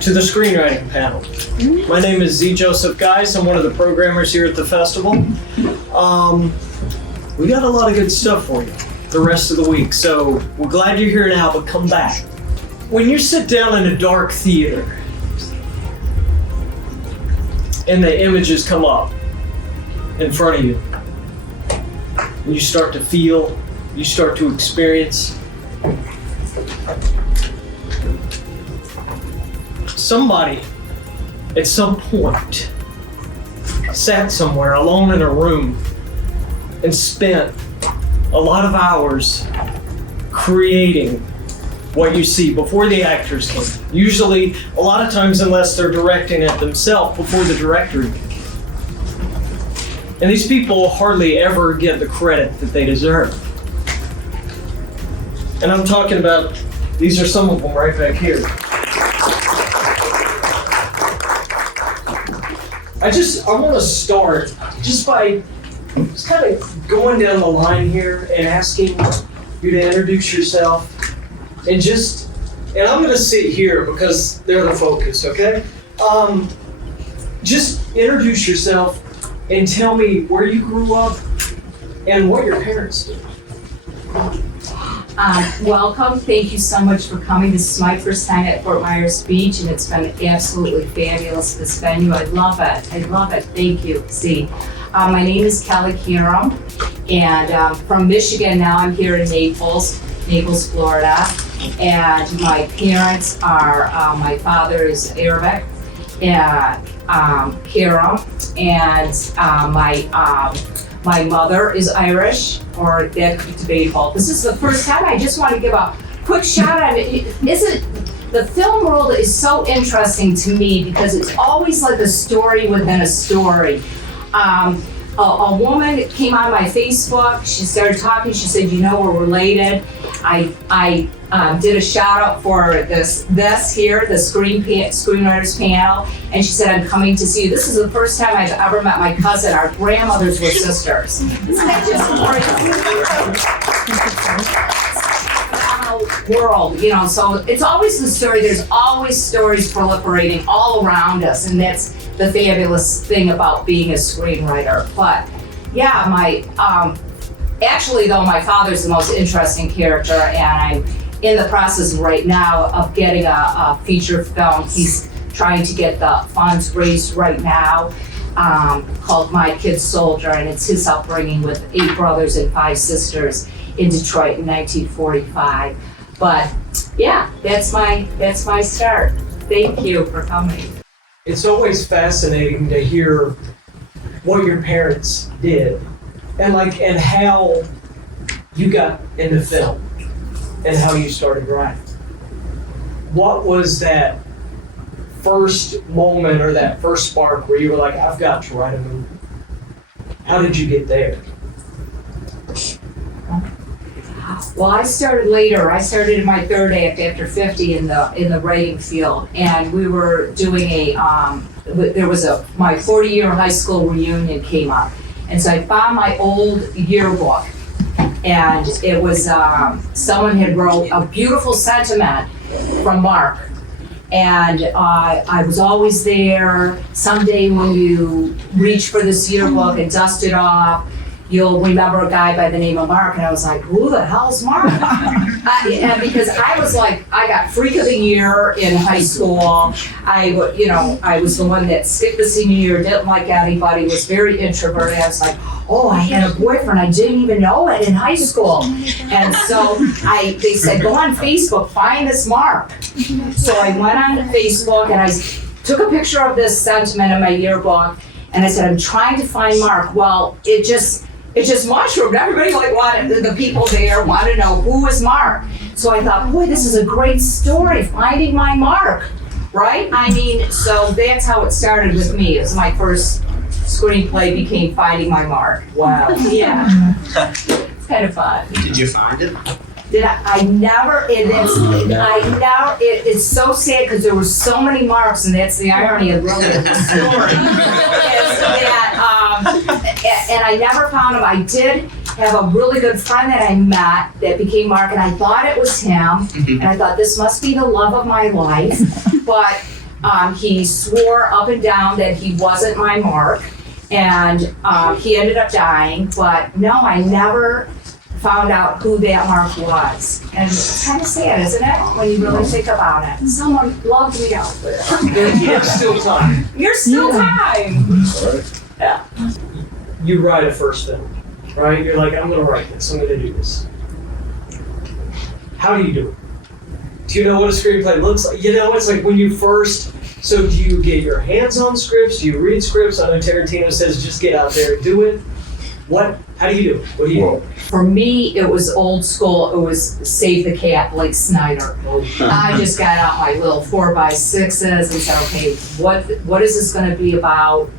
to the screenwriting panel. My name is Z. Joseph Geis. I'm one of the programmers here at the festival. We got a lot of good stuff for you the rest of the week, so we're glad you're here now, but come back. When you sit down in a dark theater and the images come up in front of you, and you start to feel, you start to experience, somebody at some point sat somewhere alone in a room and spent a lot of hours creating what you see before the actors came. Usually, a lot of times, unless they're directing it themselves, before the director even came. And these people hardly ever get the credit that they deserve. And I'm talking about, these are some of them right back here. I want to start just by just kind of going down the line here and asking you to introduce yourself. And I'm going to sit here because they're the focus, okay? Just introduce yourself and tell me where you grew up and what your parents did. Welcome. Thank you so much for coming. This is my first time at Fort Myers Beach, and it's been absolutely fabulous, this venue. I love it. I love it. Thank you. See, my name is Kelly Karam, and I'm from Michigan. Now I'm here in Naples, Florida. And my parents are, my father is Arabic, Karam, and my mother is Irish, or that could be debatable. This is the first time. I just want to give a quick shout out. The film world is so interesting to me because it's always like a story within a story. A woman came on my Facebook. She started talking. She said, "You know, we're related." I did a shout out for this here, the screenwriters panel, and she said, "I'm coming to see you." This is the first time I've ever met my cousin. Our grandmothers were sisters. Isn't that just great? World, you know. So it's always the story. There's always stories proliferating all around us, and that's the fabulous thing about being a screenwriter. But yeah, actually though, my father's the most interesting character, and I'm in the process right now of getting a feature film. He's trying to get the funds raised right now, called My Kid Soldier, and it's his upbringing with 8 brothers and 5 sisters in Detroit in 1945. But yeah, that's my start. Thank you for coming. It's always fascinating to hear what your parents did and how you got into film and how you started writing. What was that first moment or that first spark where you were like, I've got to write a movie? How did you get there? Well, I started later. I started in my third act after 50 in the writing field, and we were doing my 40-year high school reunion came up, and so I found my old yearbook, and it was someone had wrote a beautiful sentiment from Mark, and I was always there. Someday when you reach for this yearbook and dust it off, you'll remember a guy by the name of Mark. And I was like, who the hell's Mark? And because I was like, I got Freak of the Year in high school. I was the one that skipped the senior year, didn't like anybody, was very introverted. I was like, oh, I had a boyfriend. I didn't even know it in high school. And so they said, go on Facebook, find this Mark. So I went on Facebook and I took a picture of this sentiment in my yearbook. And I said, I'm trying to find Mark. Well, it just mushroomed. Everybody the people there wanted to know who was Mark. So I thought, boy, this is a great story, finding my Mark, right? I mean, so that's how it started with me. It was my first screenplay became Finding My Mark. Wow. Yeah. It's kind of fun. Did you find it? I never, it's so sad because there were so many marks, and that's the irony of really the story. And I never found him. I did have a really good friend that I met that became Mark, and I thought it was him, and I thought this must be the love of my life, but He swore up and down that he wasn't my Mark, and he ended up dying. But no, I never found out who that Mark was. And it's kind of sad, isn't it, when you really think about it? Someone loved me out there. There's still time. You're still time. Yeah. You write a first film, right? You're like, I'm gonna write this, I'm gonna do this. How do you do it? Do you know what a screenplay looks like? You know, it's like when you first, so do you get your hands on scripts? Do you read scripts? I know Tarantino says just get out there and do it. How do you do it? What do you do? For me, it was old school. It was Save the Cat, Blake Snyder. I just got out my little 4x6s and said, okay, what is this going to be about?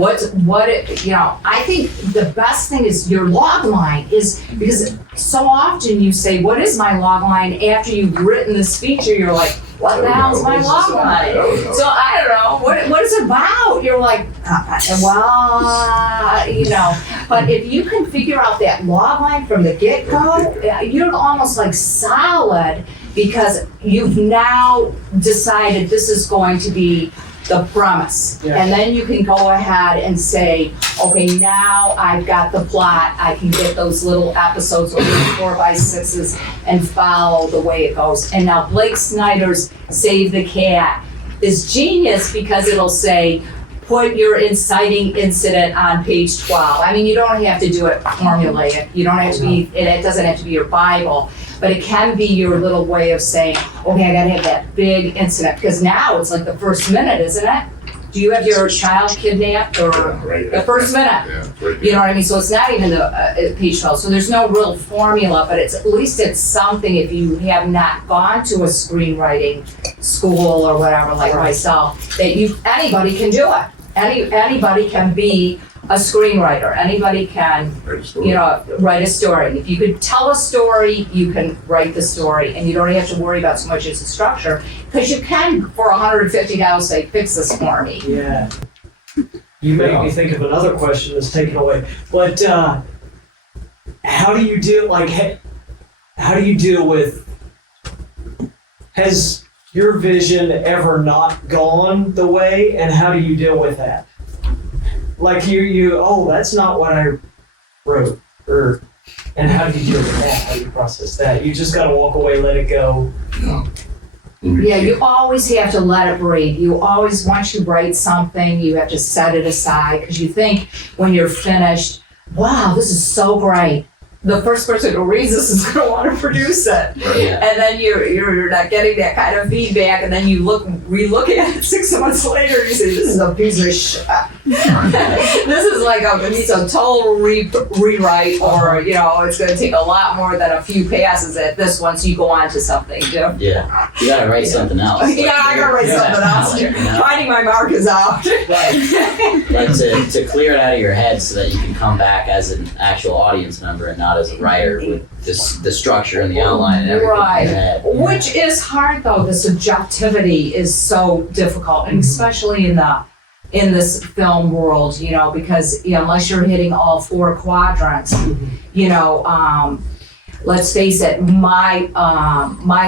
I think the best thing is your log line is, because so often you say, what is my log line? After you've written this feature, you're like, what the hell is my log line? So I don't know, what is it about? You're like, but if you can figure out that log line from the get-go, you're almost like solid, because you've now decided this is going to be the premise. Yeah. And then you can go ahead and say, okay, now I've got the plot. I can get those little episodes or 4x6s and follow the way it goes. And now Blake Snyder's Save the Cat is genius, because it'll say, put your inciting incident on page 12. I mean, you don't have to do it formulaic. You don't have to be, it doesn't have to be your Bible, but it can be your little way of saying, okay, I gotta have that big incident, because now it's like the first minute, isn't it? Do you have your child kidnapped, or the first minute? Yeah, you know what I mean? So it's not even the page 12. So there's no real formula, but it's at least it's something. If you have not gone to a screenwriting school or whatever, like myself, that anybody can do it. Anybody can be a screenwriter. Anybody can, write a story. If you could tell a story, you can write the story, and you don't have to worry about so much as the structure, because you can, for $150, say, fix this for me. Yeah. You make me think of another question that's taken away. But how do you deal? How do you deal with? Has your vision ever not gone the way, and how do you deal with that? Like that's not what I wrote, and how do you deal with that? How do you process that? You just gotta walk away, let it go. Yeah, you always have to let it breathe. You always, once you write something, you have to set it aside, because you think when you're finished, wow, this is so great. The first person who reads this is going to want to produce it. Right. And then you're not getting that kind of feedback, and then you re-look at it 6 months later, and you say, this is a piece of shit. This is like it needs a total rewrite, or it's going to take a lot more than a few passes at this one, so you go on to something too. Yeah, you got to write something else. I got to write something else. Finding my mark is out. Right. Like to clear it out of your head, so that you can come back as an actual audience member and not as a writer with the structure and the outline and everything in your head. Which is hard, though. The subjectivity is so difficult, and especially in this film world, because unless you're hitting all 4 quadrants, let's face it, my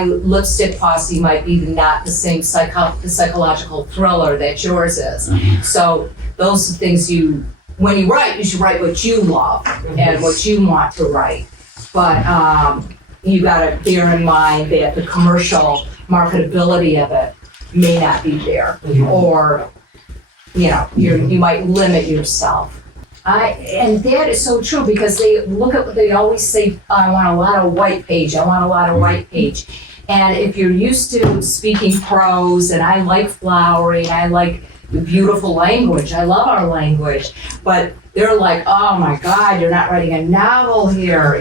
Lipstick Posse might be not the same psychological thriller that yours is. Mm-hmm. So those things when you write, you should write what you love and what you want to write. But you got to bear in mind that the commercial marketability of it may not be there, or you might limit yourself. And that is so true, because they always say, I want a lot of white page. I want a lot of white page. And if you're used to speaking prose, and I like flowering, I like beautiful language. I love our language, but they're like, oh my God, you're not writing a novel here.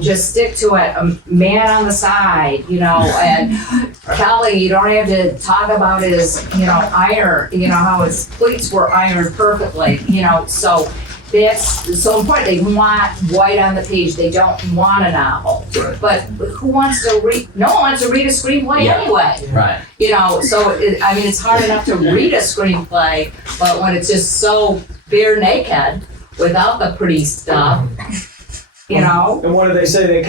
Just stick to it. A man on the side, and Kelly, you don't have to talk about his, iron, how his pleats were ironed perfectly, so that's so important. They want white on the page. They don't want a novel. Right. But who wants to read? No one wants to read a screenplay anyway. Right. So it's hard enough to read a screenplay, but when it's just so bare naked without the pretty stuff, And what do they say? They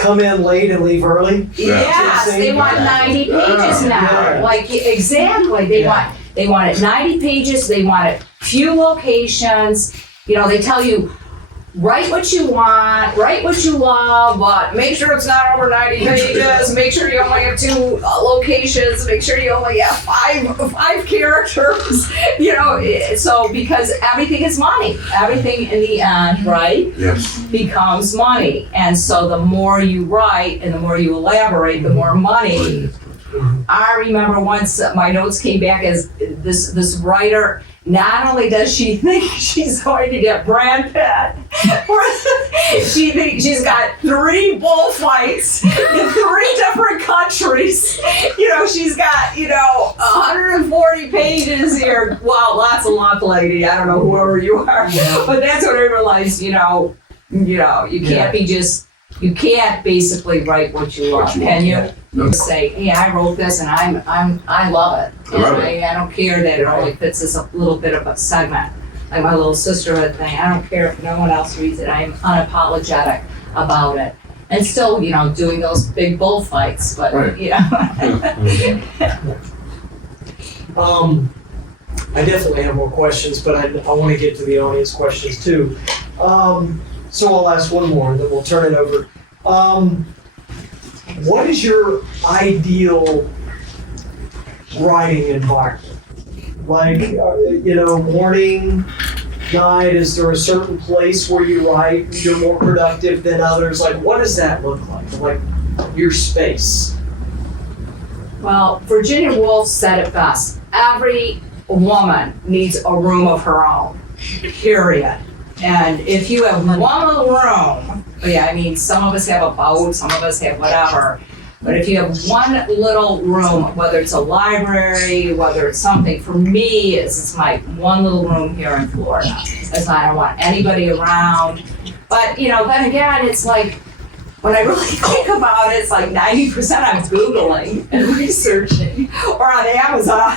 come in late and leave early. Yes, they want 90 pages now. Yeah. Like, exactly. They want it 90 pages. They want it few locations. You know, they tell you, write what you want, write what you love, but make sure it's not over 90 pages. Make sure you only have 2 locations. Make sure you only have five characters. You know, so because everything is money. Everything in the end, right? Yes. Becomes money. And so the more you write and the more you elaborate, the more money. I remember once my notes came back as this writer, not only does she think she's going to get Brad Pitt, she thinks she's got 3 bullfights in 3 different countries. You know, she's got, 140 pages here. Wow, lots of luck, lady. I don't know whoever you are. But that's what I realized, you can't be just, you can't basically write what you love, can you? No. Say, hey, I wrote this and I love it. And I don't care that it only fits as a little bit of a segment. Like my little sisterhood thing, I don't care if no one else reads it. I'm unapologetic about it. And still, doing those big bullfights, but Right. I definitely have more questions, but I want to get to the audience questions too. So I'll ask one more, then we'll turn it over. What is your ideal writing environment? Like, morning, night, is there a certain place where you write, you're more productive than others? Like, what does that look like? Like, your space? Well, Virginia Woolf said it best. Every woman needs a room of her own, period. And if you have one little room, some of us have a boat, some of us have whatever, but if you have one little room, whether it's a library, whether it's something, for me, it's my one little room here in Florida. It's like I don't want anybody around. But, then again, it's like, when I really think about it, it's like 90% I'm Googling and researching, or on Amazon,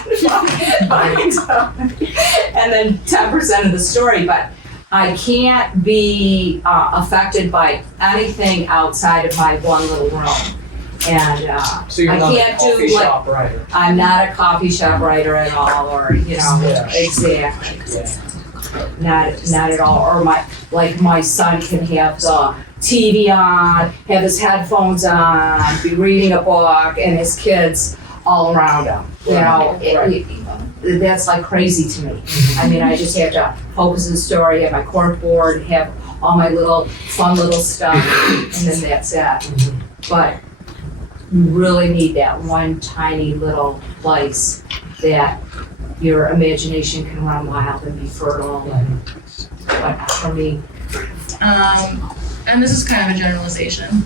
and then 10% of the story. But I can't be affected by anything outside of my one little room. And So you're I not can't a coffee do shop writer? I'm not a coffee shop writer at all, or Yeah. exactly, Yeah. not at all. Or my son can have the TV on, have his headphones on, be reading a book, and his kids all around him. That's like crazy to me. I just have to focus on the story, have my cork board, have all my little fun little stuff, and then that's it. But you really need that one tiny little place that your imagination can run wild and be fertile. But for me, and this is kind of a generalization,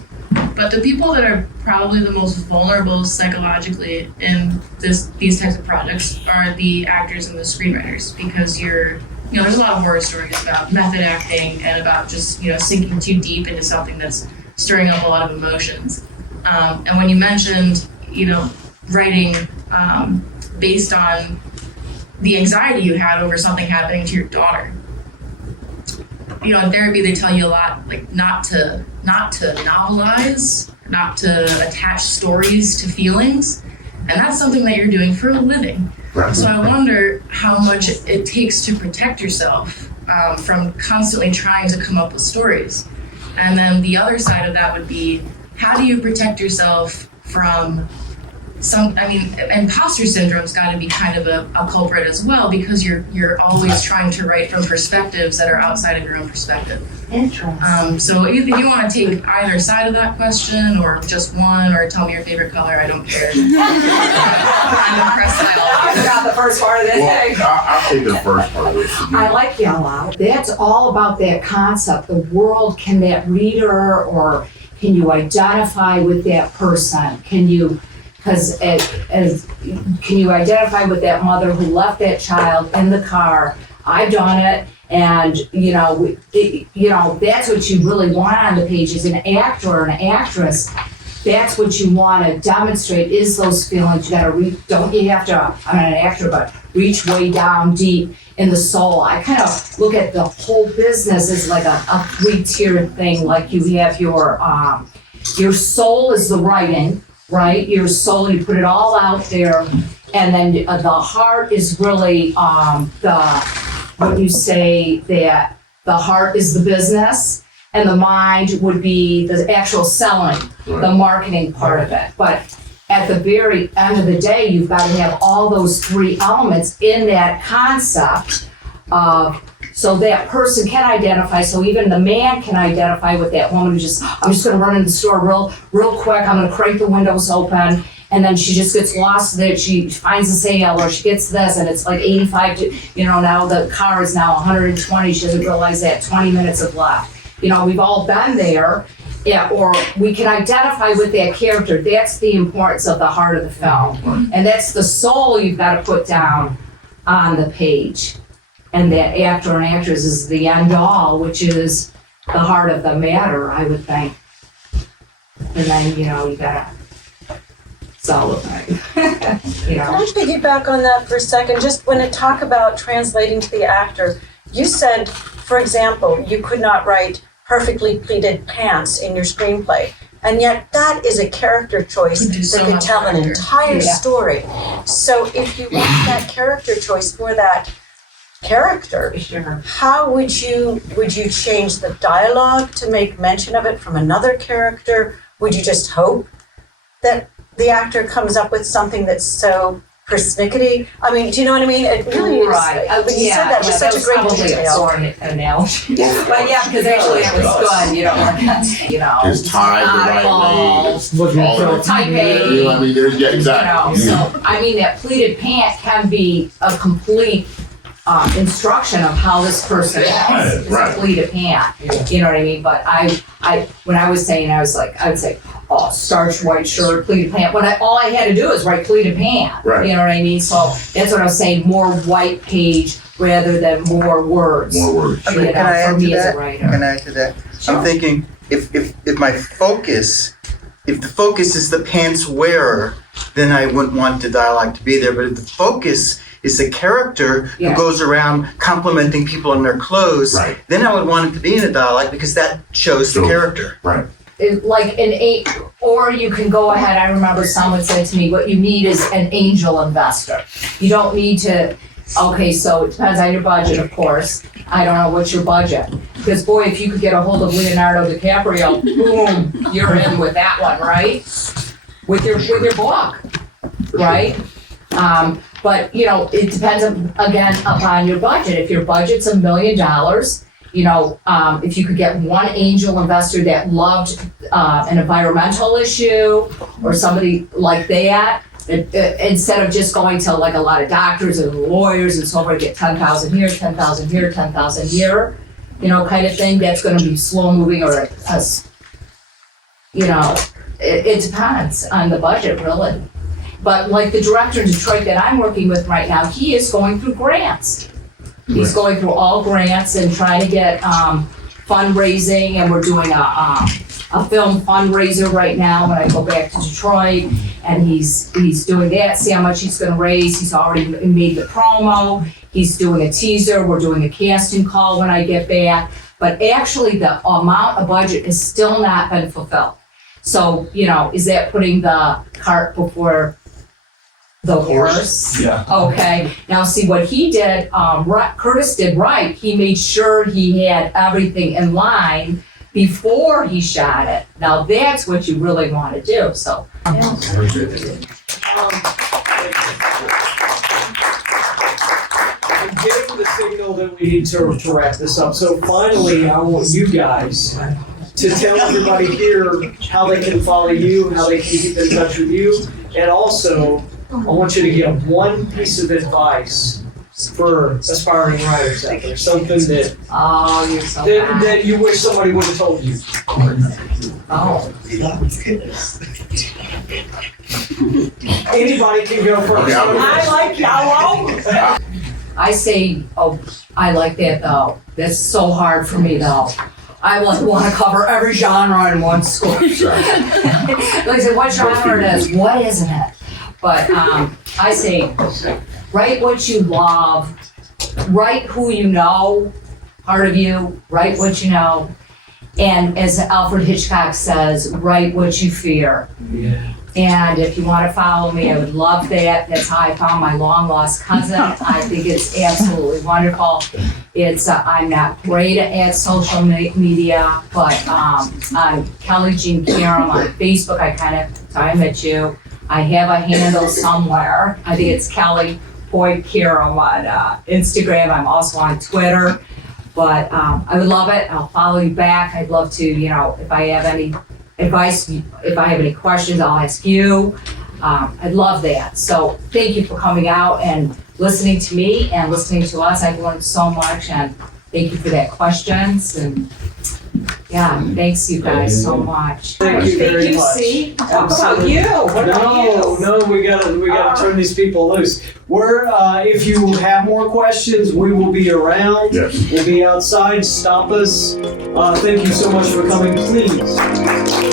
but the people that are probably the most vulnerable psychologically in these types of projects are the actors and the screenwriters, because there's a lot of horror stories about method acting and about just, sinking too deep into something that's stirring up a lot of emotions. And when you mentioned, writing based on the anxiety you had over something happening to your daughter, in therapy they tell you a lot, like not to novelize, not to attach stories to feelings, and that's something that you're doing for a living. So I wonder how much it takes to protect yourself from constantly trying to come up with stories. And then the other side of that would be, how do you protect yourself from imposter syndrome's got to be kind of a culprit as well, because you're always trying to write from perspectives that are outside of your own perspective. interesting. So if you want to take either side of that question, or just one, or tell me your favorite color, I don't care. I'm impressed by all I of it. forgot the first part of this thing. I'll take the first part of this. I like yellow. That's all about that concept. The world, can that reader, or can you identify with that person? Can you, can you identify with that mother who left that child in the car? I've done it, and that's what you really want on the page as an actor or an actress. That's what you want to demonstrate, is those feelings. You got to reach. Don't you have to? I'm not an actor, but reach way down deep in the soul. I kind of look at the whole business as like a three-tiered thing. Like you have your Your soul is the writing, right? Your soul, you put it all out there, and then the heart is really what you say that the heart is the business, and the mind would be the actual selling, the marketing part of it. But at the very end of the day, you've got to have all those three elements in that concept so that person can identify, so even the man can identify with that woman who I'm just gonna run in the store real quick, I'm gonna crank the windows open, and then she just gets lost that she finds a sale, or she gets this, and it's like 85, now the car is now 120, she doesn't realize that 20 minutes have left. We've all been there, or we can identify with that character. That's the importance of the heart of the film. And that's the soul you've got to put down on the page. And that actor and actress is the end all, which is the heart of the matter, I would think. And then, you gotta sell it right. Can I piggyback on that for a second? Just when I talk about translating to the actor, you said, for example, you could not write perfectly pleated pants in your screenplay. And yet that is a character choice that could tell an entire story. So if you want that character choice for that character, how would you change the dialogue to make mention of it from another character? Would you just hope that the actor comes up with something that's so persnickety? I mean, do you know what I mean? It really is. Right. When you said that, it was such a great detail. Analogy. But yeah, because actually it was good. Just tie the right way. Type A. You know what I mean? Exactly. So, that pleated pant can be a complete instruction of how this person is. It's a pleated pant. You know what I mean? But when I was saying, I would say, starched white shirt, pleated pant. All I had to do is write pleated pant. Right. You know what I mean? So that's what I was saying, more white page rather than more words. More words. Okay, Can I add to that? As a writer. Can I add to that? Sure. I'm thinking if the focus is the pants wearer, then I wouldn't want the dialogue to be there. But if the focus is the character who goes around complimenting people on their clothes, then I would want it to be in a dialogue because that shows the character. Right. Or you can go ahead. I remember someone said to me, what you need is an angel investor. You don't need to, so it depends on your budget, of course. I don't know what's your budget. Because boy, if you could get a hold of Leonardo DiCaprio, boom, you're in with that one, right? With your book, right? But it depends again upon your budget. If your budget's $1 million, if you could get one angel investor that loved an environmental issue or somebody like that, instead of just going to like a lot of doctors and lawyers and so forth, get 10,000 here, 10,000 here, 10,000 here, kind of thing, that's going to be slow moving or it depends on the budget, really. But like the director in Detroit that I'm working with right now, he is going through grants. He's going through all grants and trying to get fundraising, and we're doing a film fundraiser right now when I go back to Detroit, and he's doing that, see how much he's gonna raise. He's already made the promo, he's doing a teaser, we're doing a casting call when I get back, but actually the amount of budget has still not been fulfilled. So, is that putting the cart before the horse? Yeah. Okay. Now, see what he did. Curtis did right. He made sure he had everything in line before he shot it. Now, that's what you really want to do. So. Yeah. I'm getting the signal that we need to wrap this up. So finally, I want you guys to tell everybody here how they can follow you, how they can keep in touch with you, and also I want you to give one piece of advice for aspiring writers out there, something that you're so bad. that you wish somebody would have told you. Oh. Anybody can go first. I like yellow. I say, I like that though. That's so hard for me though. I want to cover every genre in one score. Like I said, what genre it is, what isn't it? But I say, write what you love, write who you know, part of you, write what you know, And as Alfred Hitchcock says, write what you fear. Yeah. And if you want to follow me, I would love that. That's how I found my long lost cousin. I think it's absolutely wonderful. It's I'm not great at social media, but I'm Kelly Jean Karam on Facebook. I met you. I have a handle somewhere. I think it's Kelly Boyd Karam on Instagram. I'm also on Twitter. But I would love it. I'll follow you back. I'd love to, if I have any advice, if I have any questions, I'll ask you. I'd love that. So thank you for coming out and listening to me and listening to us. I've learned so much, and thank you for that questions. And yeah, thanks you guys so much. Thank you very much. See? Talk about you. What about you? No, we gotta turn these people loose. If you have more questions, we will be around. Yes. We'll be outside. Stop us. Thank you so much for coming. Please